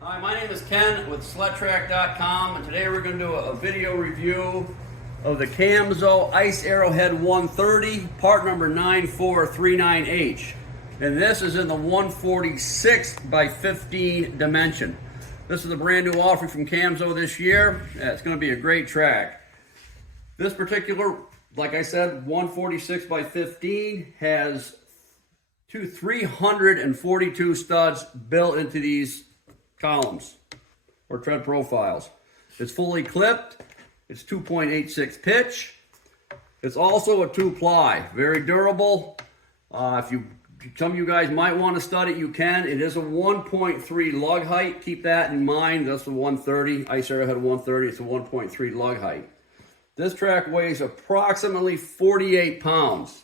Hi, my name is Ken with sledtrack.com, and today we're going to do a video review of the Camso Ice Arrowhead 130, part number 9439H. And this is in the 146 by 15 dimension. This is a brand new offering from Camso this year. It's going to be a great track. This particular, like I said, 146 by 15 has two 342 studs built into these columns or tread profiles. It's fully clipped. It's 2.86 pitch. It's also a 2-ply, very durable. Some of you guys might want to stud it, you can. It is a 1.3 lug height. Keep that in mind. That's the 130, Ice Arrowhead 130. It's a 1.3 lug height. This track weighs approximately 48 pounds.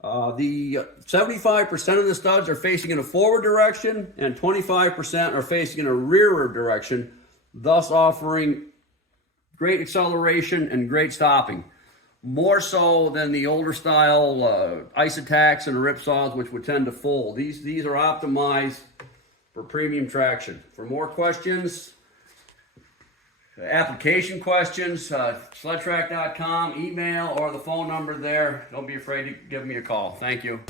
The 75% of the studs are facing in a forward direction and 25% are facing in a rearward direction, thus offering great acceleration and great stopping. More so than the older style ice attacks and ripsaws, which would tend to fold. These are optimized for premium traction. For more questions, application questions, sledtrack.com, email, or the phone number there. Don't be afraid to give me a call. Thank you.